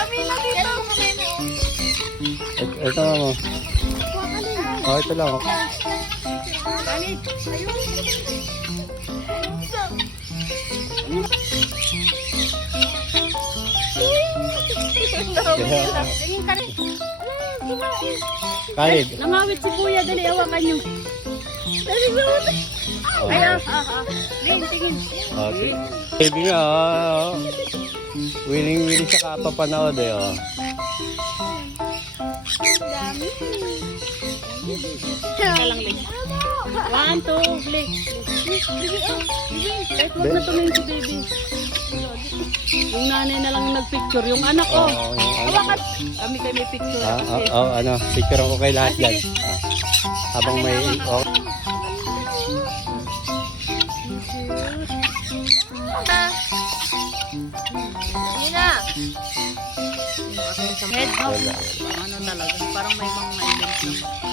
Amin na dito. Ito mo. Oh, ito lang. Tingin ka rin. Kalid. Namawit si Kuya, dali, awakan nyo. Dali, awakan. Ay, tingin. Okay. Baby nga, oh. Willing sa kapapanood eh, oh. Dami. Teka lang, Ling. 1, 2, Ling. Kahit huwag na tumingin si baby. Yung nanay na lang nagpicture, yung anak ko. Oo, yung anak. Hawakan. Kami kayo may picture. Ano, picture ko kay lahat yan. Habang may, oh. Yun na. Head off. Ano talaga, parang may mga events naman.